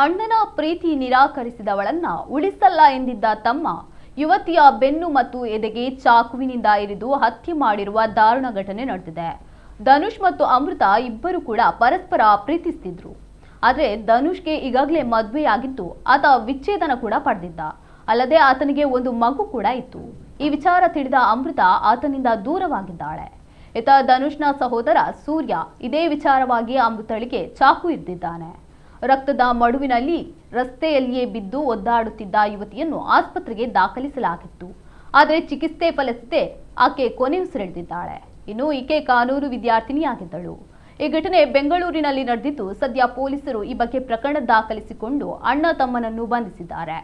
ಅಣ್ಣನ ಪ್ರೀತಿ ನಿರಾಕರಿಸಿದವಳನ್ನ ಉಳಿಸಲ್ಲ ಎಂದಿದ್ದ ತಮ್ಮ ಯುವತಿಯ ಬೆನ್ನು ಮತ್ತು ಎದೆಗೆ ಚಾಕುವಿನಿಂದ ಇರಿದು ಹತ್ಯೆ ಮಾಡಿರುವ ದಾರುಣ ಘಟನೆ ನಡೆದಿದೆ. ಧನುಷ್ ಮತ್ತು ಅಮೃತ ಇಬ್ಬರು ಕೂಡ ಪರಸ್ಪರ ಪ್ರೀತಿಸುತ್ತಿದ್ರು. ಆದರೆ ಧನುಷ್ಗೆ ಈಗಾಗಲೇ ಮದುವೆಯಾಗಿದ್ದು ಆತ ವಿಚ್ಛೇದನ ಕೂಡ ಪಡೆದಿದ್ದ. ಅಲ್ಲದೆ ಆತನಿಗೆ ಒಂದು ಮಗು ಕೂಡ ಇತ್ತು. ಈ ವಿಚಾರ ತಿಳಿದ ಅಮೃತ ಆತನಿಂದ ದೂರವಾಗಿದ್ದಾಳೆ. ಇತ್ತ ಧನುಷ್ನ ಸಹೋದರ ಸೂರ್ಯ ಇದೇ ವಿಚಾರವಾಗಿ ಅಮೃತಳಿಗೆ ಚಾಕು ಇರಿದಿದ್ದಾನೆ. ರಕ್ತದ ಮಡುವಿನಲ್ಲಿ ರಸ್ತೆಯಲ್ಲಿಯೇ ಬಿದ್ದು ಒದ್ದಾಡುತ್ತಿದ್ದ ಯುವತಿಯನ್ನು ಆಸ್ಪತ್ರೆಗೆ ದಾಖಲಿಸಲಾಗಿತ್ತು. ಆದರೆ ಚಿಕಿತ್ಸೆ ಫಲಿಸದೆ ಆಕೆ ಕೊನೆಯುಸಿರೆಳೆದಿದ್ದಾಳೆ. ಇನ್ನು ಈಕೆ ಕಾನೂನು ವಿದ್ಯಾರ್ಥಿನಿಯಾಗಿದ್ದಳು. ಈ ಘಟನೆ ಬೆಂಗಳೂರಿನಲ್ಲಿ ನಡೆದಿದ್ದು, ಸದ್ಯ ಪೊಲೀಸರು ಈ ಬಗ್ಗೆ ಪ್ರಕರಣ ದಾಖಲಿಸಿಕೊಂಡು ಅಣ್ಣ ತಮ್ಮನನ್ನು ಬಂಧಿಸಿದ್ದಾರೆ.